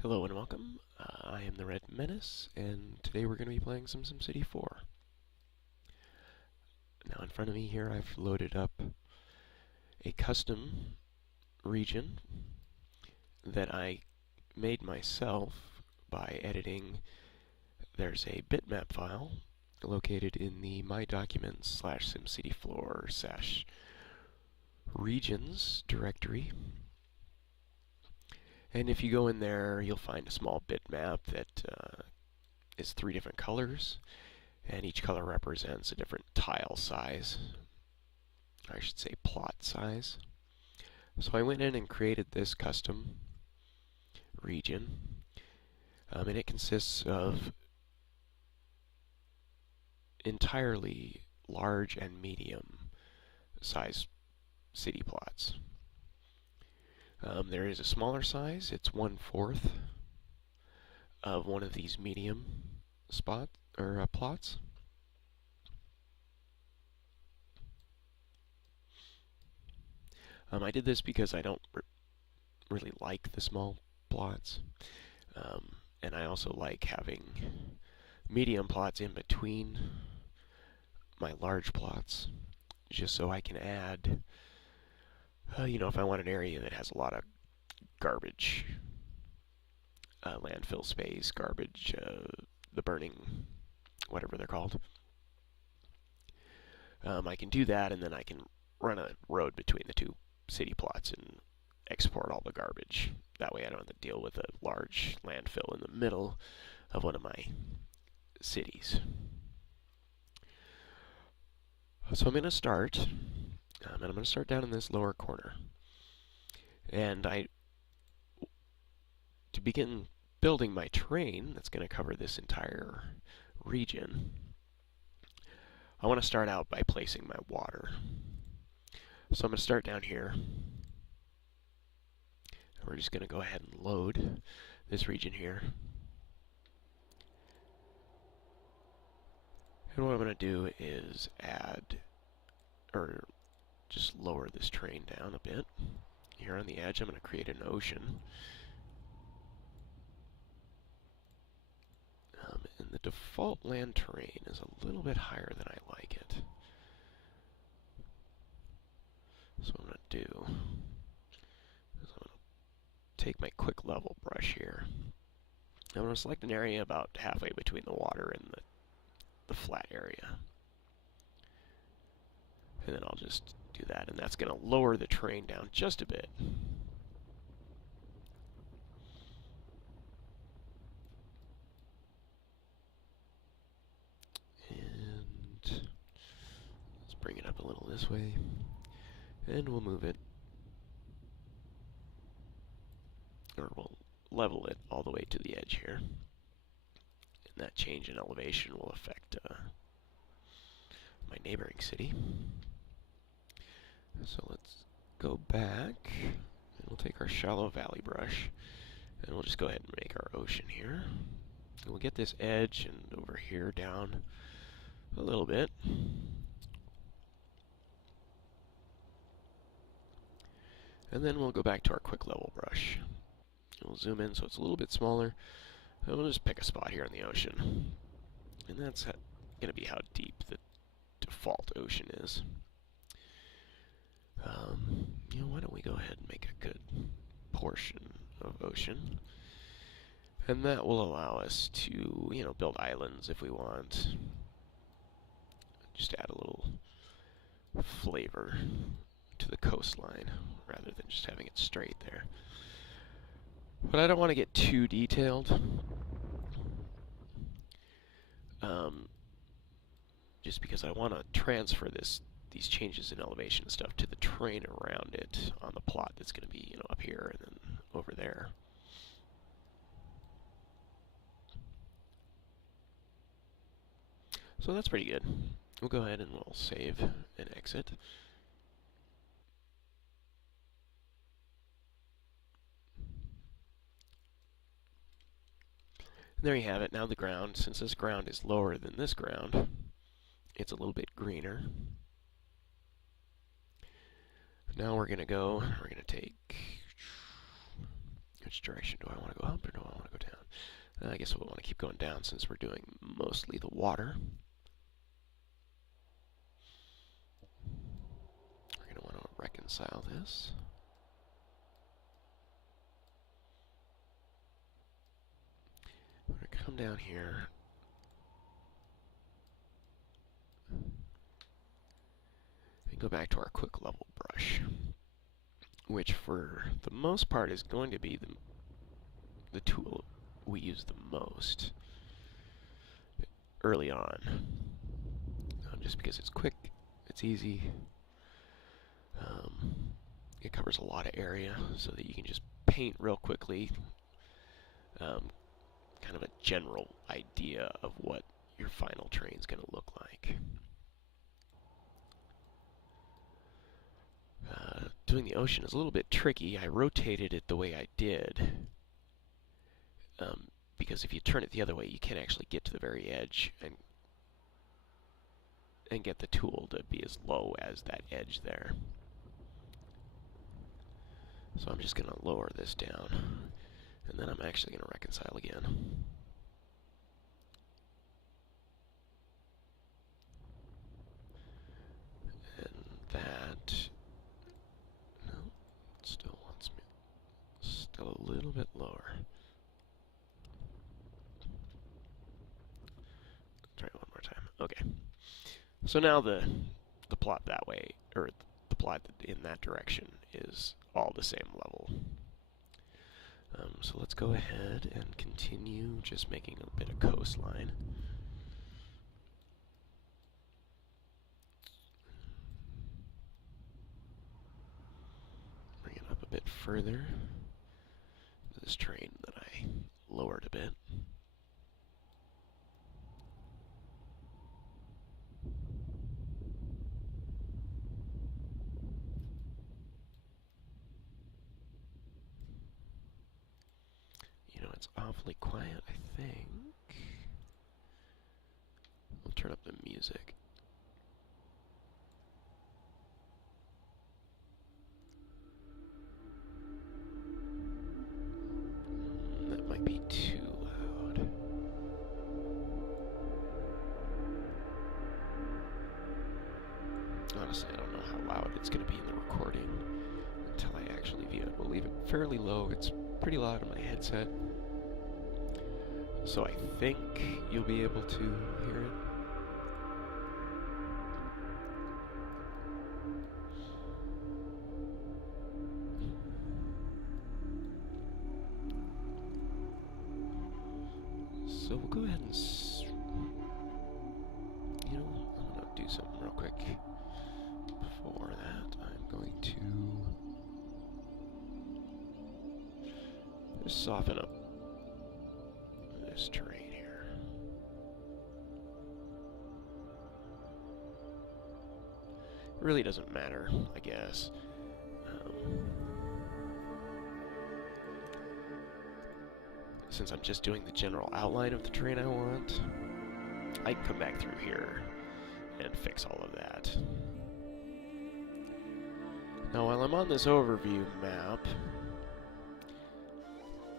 Hello and welcome. I am the Red Menace, and today we're going to be playing some SimCity 4. Now in front of me here I've loaded up a custom region that I made myself by editing. There's a bitmap file located in the My Documents /SimCity4/regions directory. And if you go in there, you'll find a small bitmap that is 3 different colors, and each color represents a different tile size. I should say plot size. So I went in and created this custom region, and it consists of entirely large and medium size city plots. There is a smaller size. It's 1/4 of one of these medium plots. I did this because I don't really like the small plots, and I also like having medium plots in between my large plots, just so I can add, if I want an area that has a lot of garbage, landfill space, garbage, the burning, whatever they're called, I can do that, and then I can run a road between the two city plots and export all the garbage. That way I don't have to deal with a large landfill in the middle of one of my cities. So I'm going to start, and I'm going to start down in this lower corner. And to begin building my terrain that's going to cover this entire region, I want to start out by placing my water. So I'm going to start down here. We're just going to go ahead and load this region here. And what I'm going to do is just lower this terrain down a bit. Here on the edge, I'm going to create an ocean. And the default land terrain is a little bit higher than I like it. So what I'm going to do is I'm going to take my quick level brush here. I'm going to select an area about halfway between the water and the flat area. And then I'll just do that, and that's going to lower the terrain down just a bit. And let's bring it up a little this way. And we'll move it, or we'll level it all the way to the edge here. And that change in elevation will affect my neighboring city. So let's go back, and we'll take our shallow valley brush, and we'll just go ahead and make our ocean here. And we'll get this edge and over here down a little bit. And then we'll go back to our quick level brush. And we'll zoom in so it's a little bit smaller. And we'll just pick a spot here in the ocean. And that's going to be how deep the default ocean is. Why don't we go ahead and make a good portion of ocean. And that will allow us to, build islands if we want. Just add a little flavor to the coastline rather than just having it straight there. But I don't want to get too detailed. Just because I want to transfer these changes in elevation and stuff to the terrain around it on the plot that's going to be, up here and then over there. So that's pretty good. We'll go ahead and we'll save and exit. And there you have it. Now the ground, since this ground is lower than this ground, it's a little bit greener. Now we're going to take Which direction do I want to go up or do I want to go down? I guess we'll want to keep going down since we're doing mostly the water. We're going to want to reconcile this. We're going to come down here. And go back to our quick level brush, which for the most part is going to be the tool we use the most early on, just because it's quick, it's easy, it covers a lot of area so that you can just paint real quickly, kind of a general idea of what your final terrain's going to look like. Doing the ocean is a little bit tricky. I rotated it the way I did, because if you turn it the other way, you can't actually get to the very edge and get the tool to be as low as that edge there. So I'm just going to lower this down, and then I'm actually going to reconcile again. And that, no, it still wants me, still a little bit lower. Try it one more time. Okay. So now the plot that way, or the plot in that direction, is all the same level. So let's go ahead and continue just making a bit of coastline. Bring it up a bit further. This terrain that I lowered a bit. You know, it's awfully quiet, I think. We'll turn up the music. That might be too loud. Honestly, I don't know how loud it's going to be in the recording until I actually view it. We'll leave it fairly low. It's pretty loud in my headset, so I think you'll be able to hear it. So we'll go ahead and, you know, I'm going to do something real quick. Before that, I'm going to just soften up this terrain here. It really doesn't matter, I guess. Since I'm just doing the general outline of the terrain I want, I can come back through here and fix all of that. Now, while I'm on this overview map,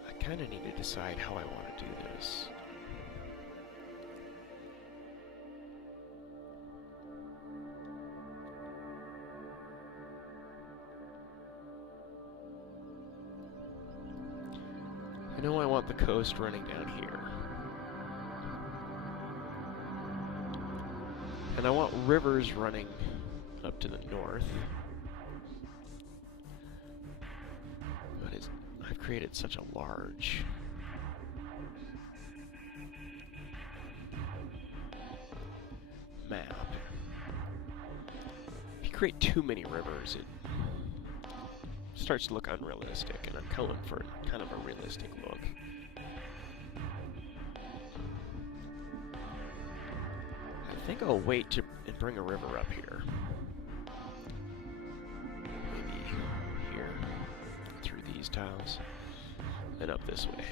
I kind of need to decide how I want to do this. I know I want the coast running down here. And I want rivers running up to the north. But I've created such a large map. If you create too many rivers, it starts to look unrealistic, and I'm going for kind of a realistic look. I think I'll wait and bring a river up here. Maybe here, through these tiles, and up this way.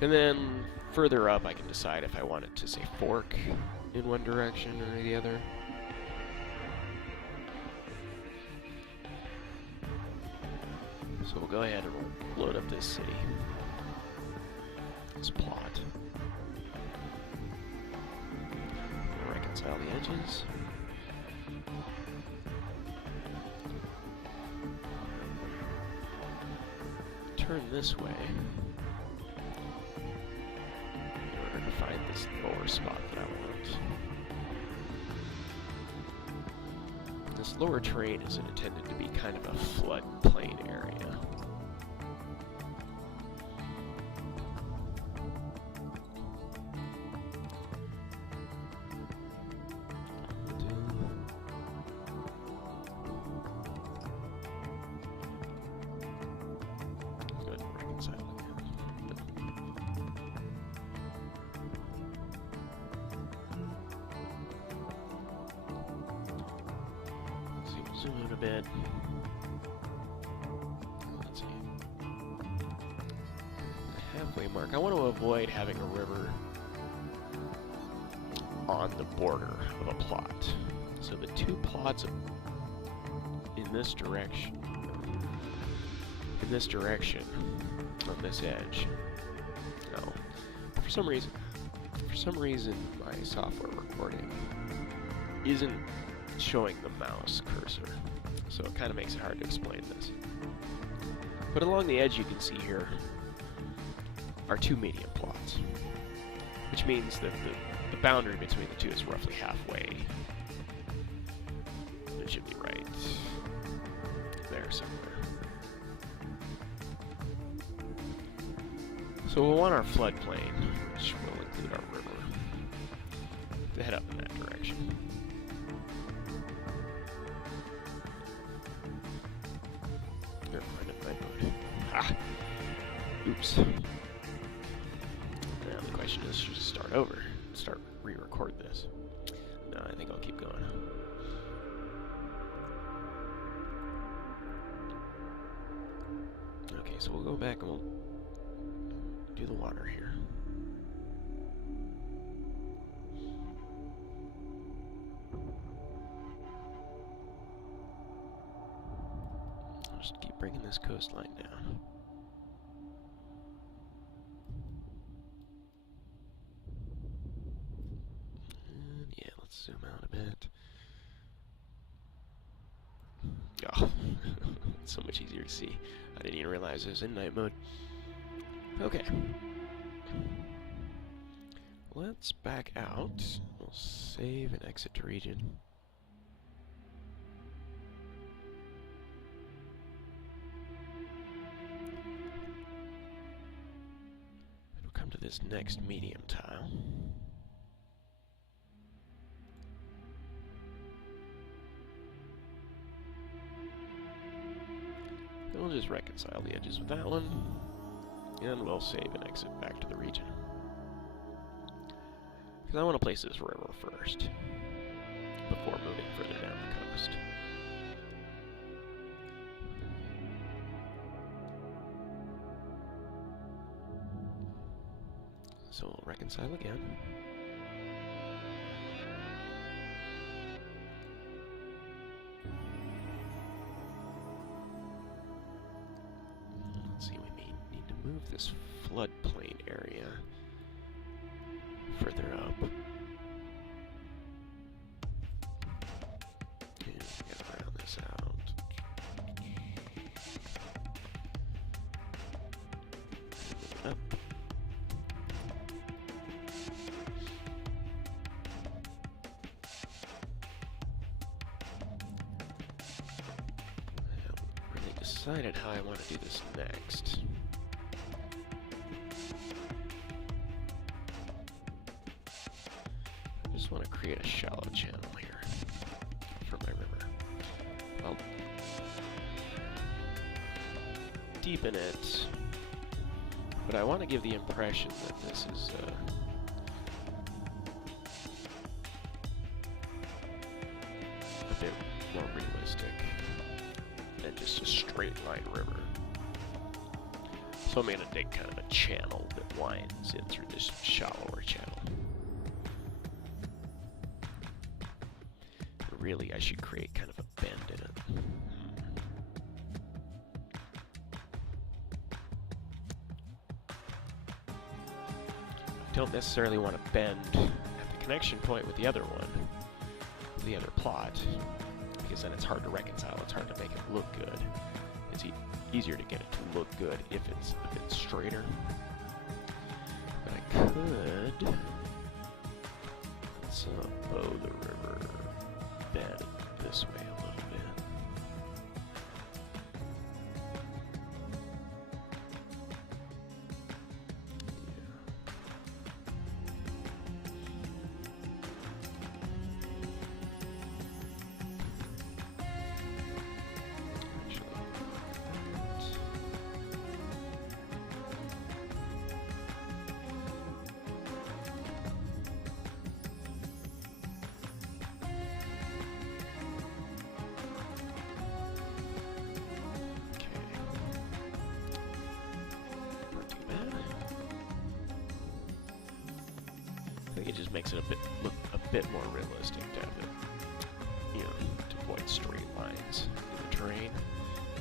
And then further up, I can decide if I want it to, say, fork in one direction or the other. So we'll go ahead and we'll load up this city. This plot. We'll reconcile the edges. Turn this way in order to find this lower spot that I want. This lower terrain is intended to be kind of a floodplain area. Zoom in a bit. Let's see. The halfway mark. I want to avoid having a river on the border of a plot. So the two plots in this direction, on this edge. No. For some reason my software recording isn't showing the mouse cursor, so it kind of makes it hard to explain this. But along the edge you can see here are two medium plots, which means that the boundary between the two is roughly halfway. It should be right there somewhere. So we'll want our floodplain, which will include our river, to head up in that direction. Never mind, in my mode. Ha! Oops. Now the question is, should I start over? Start re-record this? No, I think I'll keep going. Okay, so we'll go back and we'll do the water here. I'll just keep bringing this coastline down. And yeah, let's zoom out a bit. Oh, it's so much easier to see. I didn't even realize it was in night mode. Okay. Let's back out. We'll save and exit to region. We'll come to this next medium tile. Then we'll just reconcile the edges with that one. And we'll save and exit back to the region. Because I want to place this river first, before moving further down the coast. So we'll reconcile again. Let's see, we need to move this floodplain area further up. And we gotta round this out. Move it up. I haven't really decided how I want to do this next. I just want to create a shallow channel here for my river. I'll deepen it, but I want to give the impression that this is a bit more realistic than just a straight line river. So I'm going to dig kind of a channel that winds in through this shallower channel. Really, I should create kind of a bend in it. don't necessarily want to bend at the connection point with the other one, the other plot, because then it's hard to reconcile. It's hard to make it look good. It's easier to get it to look good if it's a bit straighter. But I could let's bow the river bed this way a little bit. It just makes it look a bit more realistic to have it, to avoid straight lines in the terrain.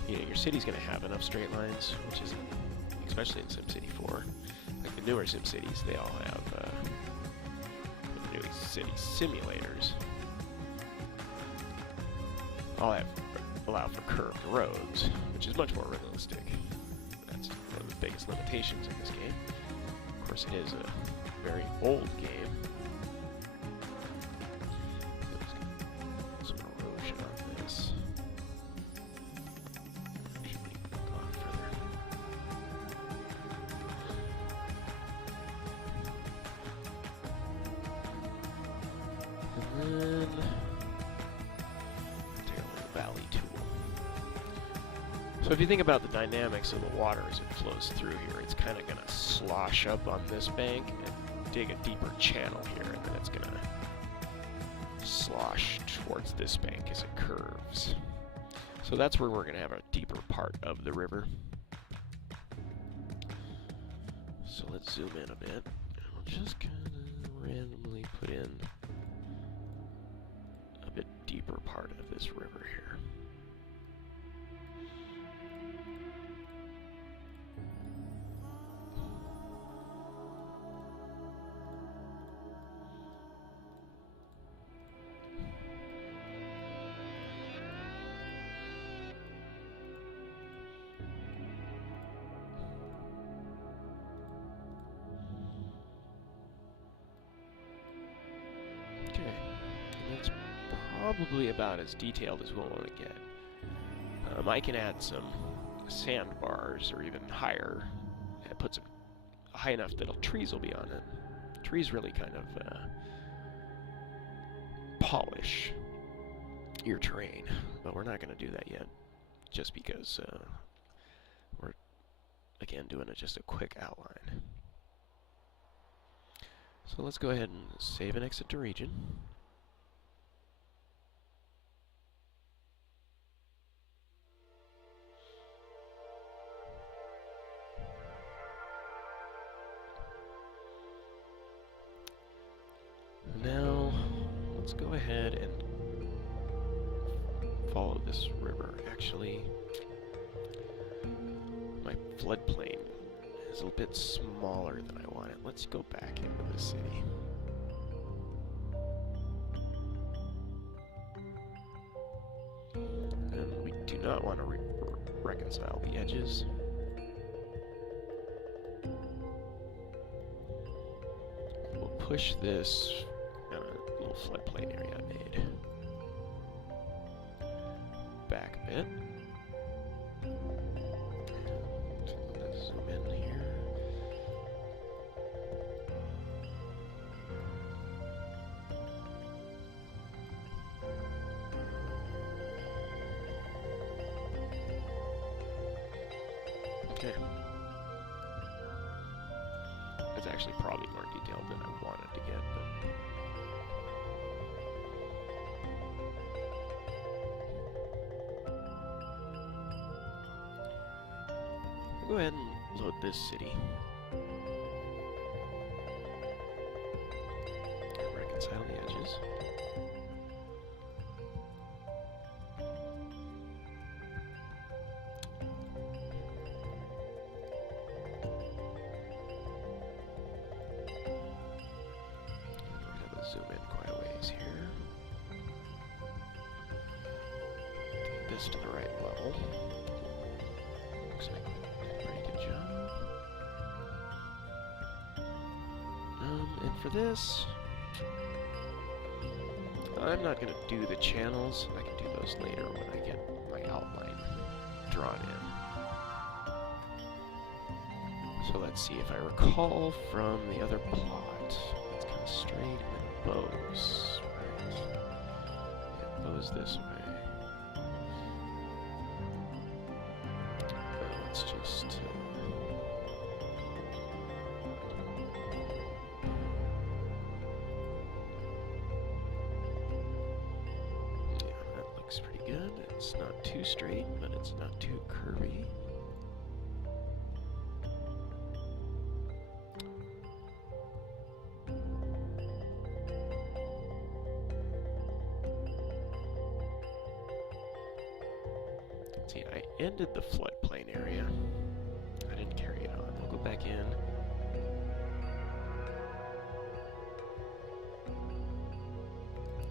Your city's going to have enough straight lines, which is, especially in SimCity 4. Like the newer SimCities, they all have, the new city simulators all allow for curved roads, which is much more realistic. That's one of the biggest limitations in this game. Of course, it is a very old game. Some erosion on this. Actually, go on further. And then take a little valley tool. So if you think about the dynamics of the water as it flows through here, it's kind of going to slosh up on this bank and dig a deeper channel here, and then it's going to slosh towards this bank as it curves. So that's where we're going to have a deeper part of the river. So let's zoom in a bit, and we'll just kind of randomly put in a bit deeper part of this river here. Probably about as detailed as we'll want to get. I can add some sandbars or even higher. It puts it high enough that trees will be on it. Trees really kind of polish your terrain, but we're not going to do that yet, just because we're again doing just a quick outline. So let's go ahead and save and exit to region. Now, let's go ahead and follow this river. Actually, my floodplain is a bit smaller than I want it. Let's go back into the city. And we do not want to reconcile the edges. We'll push this little floodplain area I made back a bit. Let's zoom in here. Okay. It's actually probably more detailed than I wanted to get, but go ahead and load this city. Reconcile the edges. this to the right level. Looks like we did a pretty good job. And for this, I'm not going to do the channels. I can do those later when I get my outline drawn in. So let's see if I recall from the other plot. It's kind of straight and then bows, right? Yeah, bows this way. Let's just... yeah, that looks pretty good. It's not too straight, but it's not too curvy. See, I ended the floodplain area. I didn't carry it on. I'll go back in.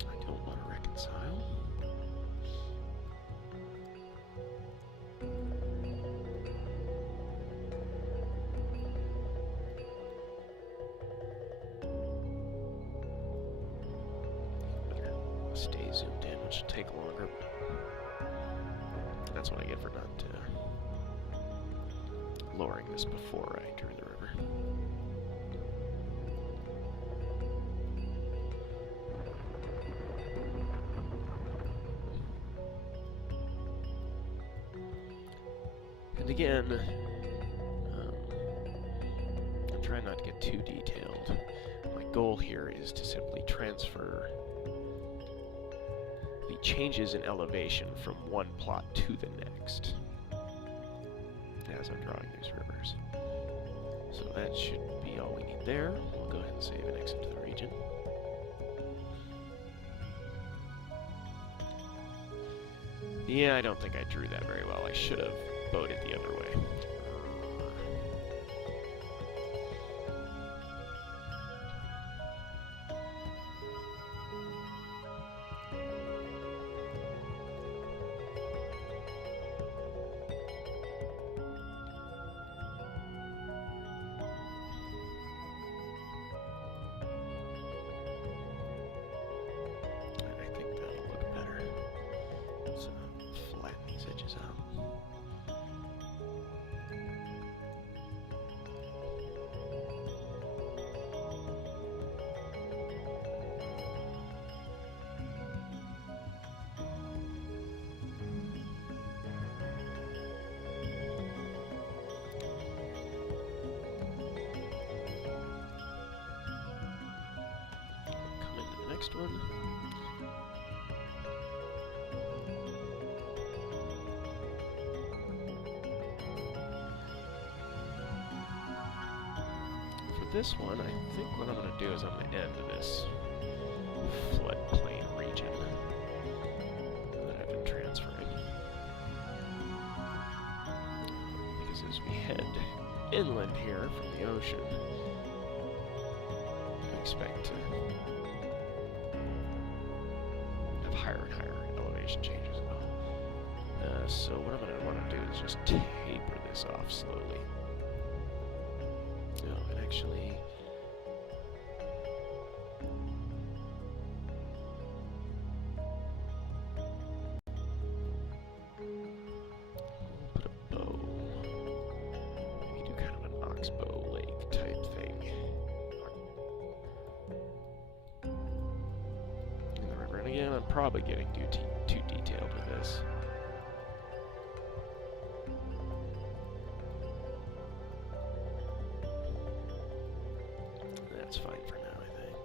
I don't want to reconcile. Better stay zoomed in, which will take longer. That's what I get for not lowering this before I enter the river. And again, I'm trying not to get too detailed. My goal here is to simply transfer the changes in elevation from one plot to the next as I'm drawing these rivers. So that should be all we need there. We'll go ahead and save and exit to the region. Yeah, I don't think I drew that very well. I should have bowed it the other way. Next one. For this one, I think what I'm going to do is I'm going to end this floodplain region that I've been transferring. Because as we head inland here from the ocean, we expect to higher and higher elevation changes as well. So what I'm going to want to do is just taper this off slowly. Oh, and actually... put a bow. Maybe do kind of an oxbow lake type thing. And again, I'm probably getting too detailed with this. That's fine for now, I think.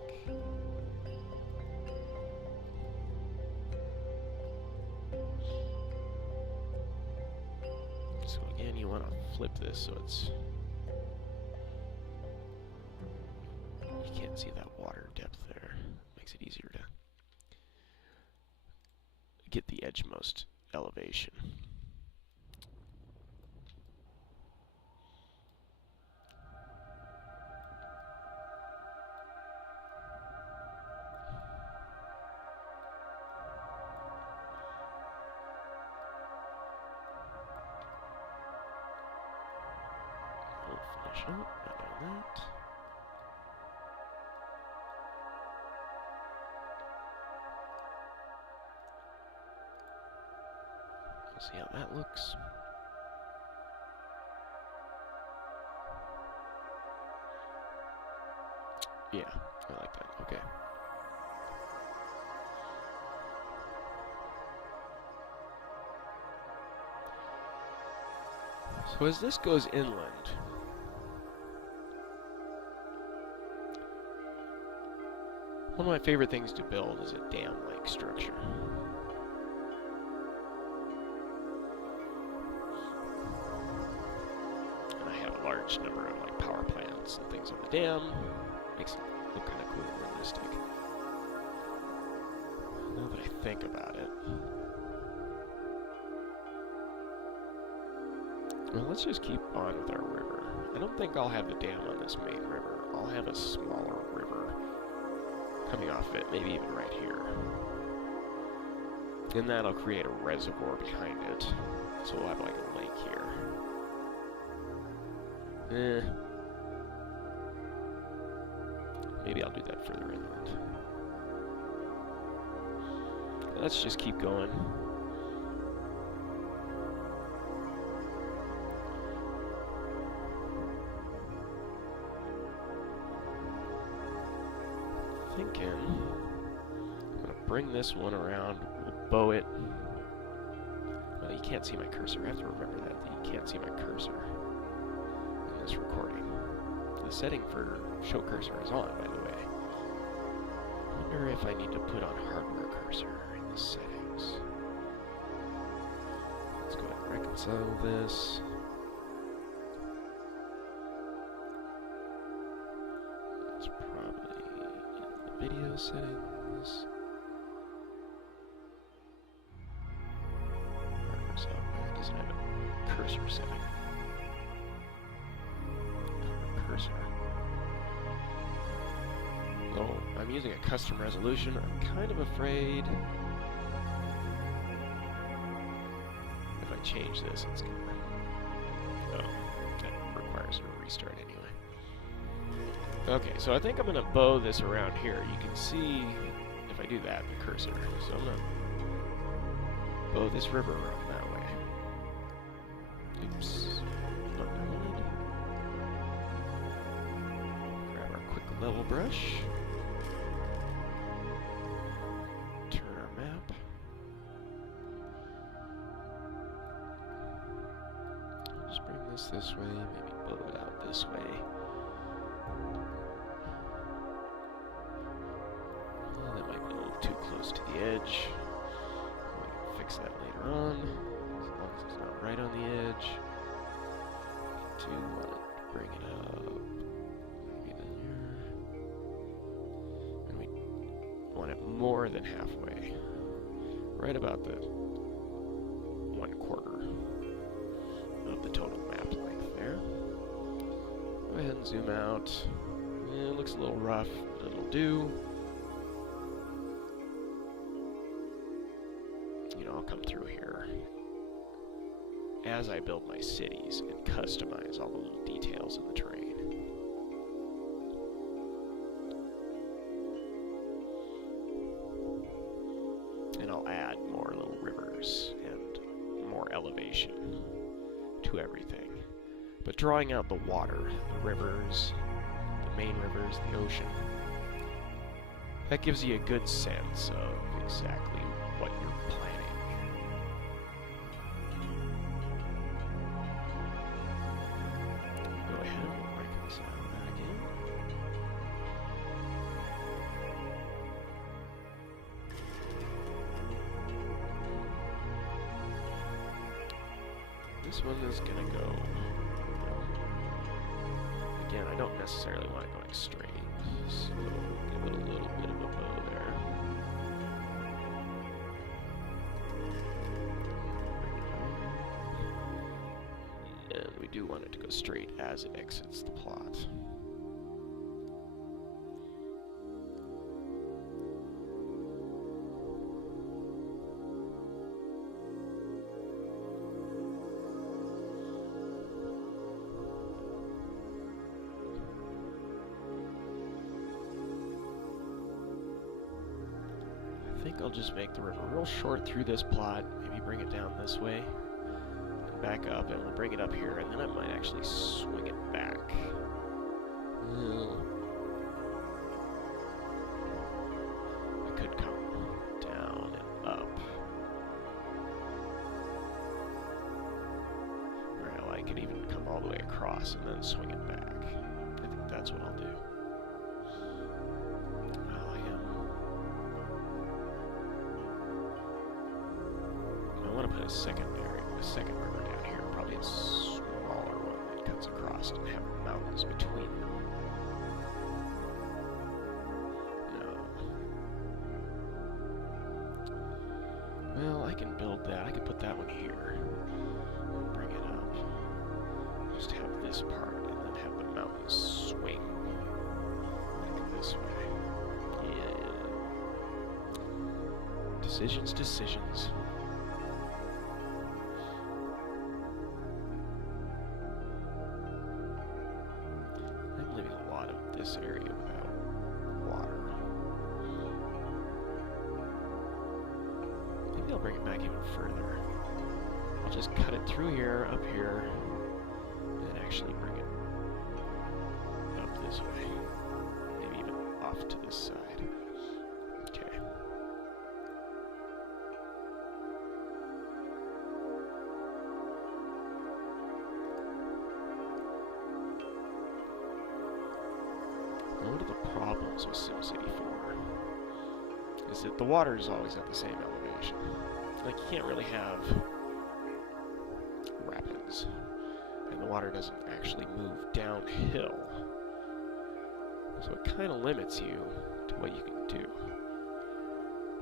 So again, you want to flip this so it's... you can't see that water depth there. Makes it easier to get the edgemost elevation. No, not doing that. We'll see how that looks. Yeah, I like that. Okay. So as this goes inland, one of my favorite things to build is a dam-like structure. And I have a large number of like power plants and things on the dam. Makes it look kind of cool and realistic. Now that I think about it, well, let's just keep on with our river. I don't think I'll have a dam on this main river. I'll have a smaller river coming off it, maybe even right here. And that'll create a reservoir behind it. So we'll have like a lake here. Maybe I'll do that further inland. Let's just keep going. Thinking I'm gonna bring this one around, we'll bow it. Well, you can't see my cursor. I have to remember that you can't see my cursor in this recording. The setting for show cursor is on, by the way. I wonder if I need to put on hardware cursor in the settings. Let's go ahead and reconcile this. It's probably in the video settings. Hardware software doesn't have a cursor setting. Cursor. Oh, I'm using a custom resolution. I'm kind of afraid if I change this, it's gonna... Oh, that requires a restart anyway. Okay, so I think I'm gonna bow this around here. You can see, if I do that, the cursor. So I'm gonna bow this river around that way. Oops. Not that one. Grab our quick level brush. Turn our map. Just bring this way, maybe bow it out this way. Oh, that might be a little too close to the edge. We can fix that later on, as long as it's not right on the edge. We do want to bring it up. Want it more than halfway. Right about the 1/4 of the total map length there. Go ahead and zoom out. Yeah, it looks a little rough, but it'll do. You know, I'll come through here as I build my cities and customize all the little details in the terrain. And I'll add more little rivers and more elevation to everything. But drawing out the water, the rivers, the main rivers, the ocean, that gives you a good sense of exactly what you're planning. Go ahead and reconcile that again. This one is gonna go. Again, I don't necessarily want it going straight, so give it a little bit of a bow there. And we do want it to go straight as it exits the plot. think I'll just make the river real short through this plot, maybe bring it down this way, and back up, and we'll bring it up here, and then I might actually swing it back. I could come down and up. Well, I could even come all the way across and then swing it back. I think that's what I'll do. I want to put a second river down here, probably a smaller one that cuts across and have mountains between them. No. Well, I can build that. I could put that one here and bring it up. Just have this part and then have the mountains swing like this way. Yeah. Decisions. This area without water. Maybe I'll bring it back even further. I'll just cut it through here, up here, and then actually bring it up this way. Maybe even off to this side. Okay. One of the problems with SimCity 4 is that the water is always at the same elevation. Like, you can't really have rapids, and the water doesn't actually move downhill. So it kind of limits you to what you can do,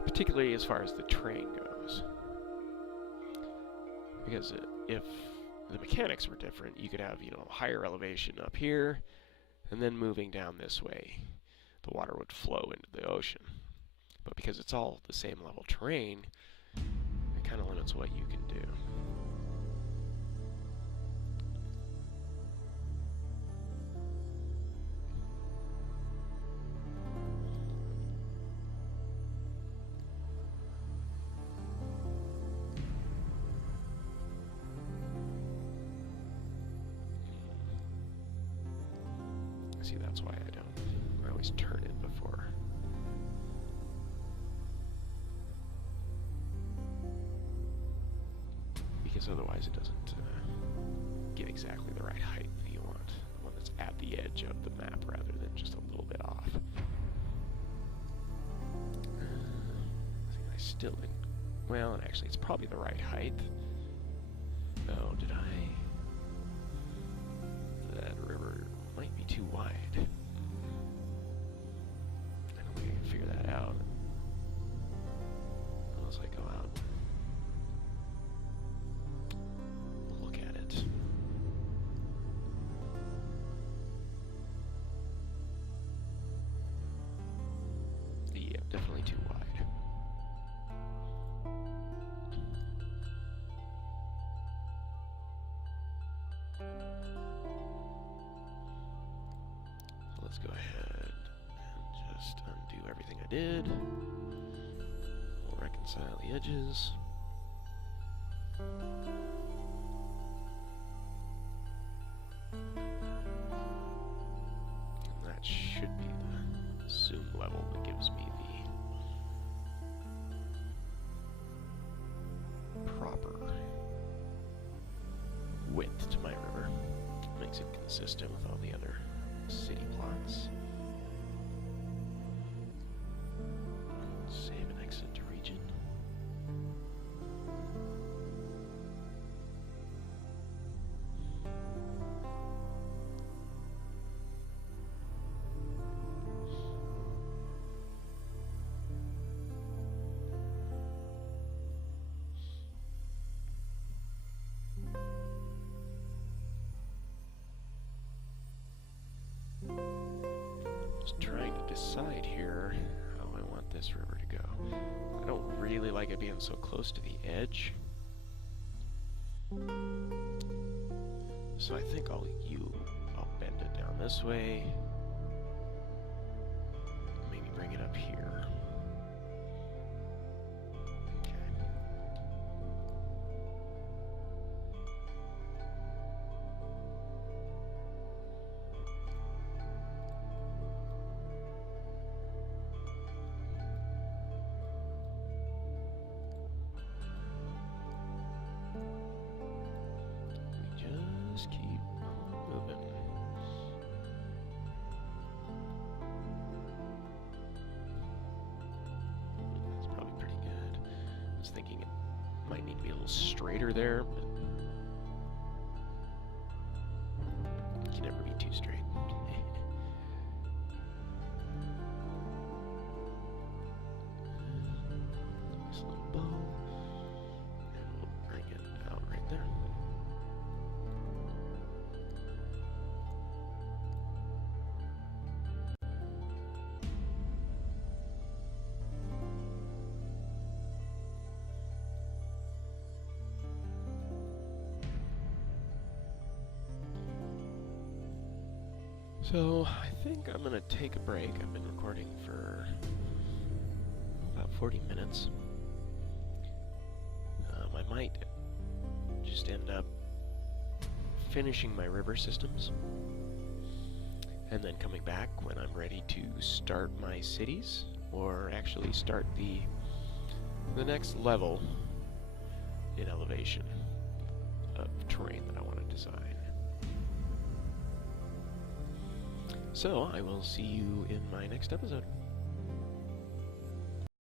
particularly as far as the terrain goes. Because if the mechanics were different, you could have, higher elevation up here, and then moving down this way, the water would flow into the ocean. But because it's all the same level terrain, it kind of limits what you can do. See, that's why I always turn it before. Because otherwise it doesn't get exactly the right height that you want. The one that's at the edge of the map rather than just a little bit off. I think I still didn't. Well, and actually it's probably the right height. Oh, did I? That river might be too wide. I don't think I can figure that out unless I go out and look at it. Yeah, definitely too wide. Let's go ahead and just undo everything I did. We'll reconcile the edges. And that should be the zoom level that gives me the proper width to my river. Makes it consistent with all the other city plots. Save and exit to region. Just trying to decide here how I want this river to go. I don't really like it being so close to the edge. So I think I'll bend it down this way. Maybe bring it up here. might need to be a little straighter there, but you can never be too straight. Nice little bow. And we'll bring it out right there. So, I think I'm going to take a break. I've been recording for about 40 minutes. I might just end up finishing my river systems and then coming back when I'm ready to start my cities, or actually start the next level in elevation of terrain that I want to design. So, I will see you in my next episode.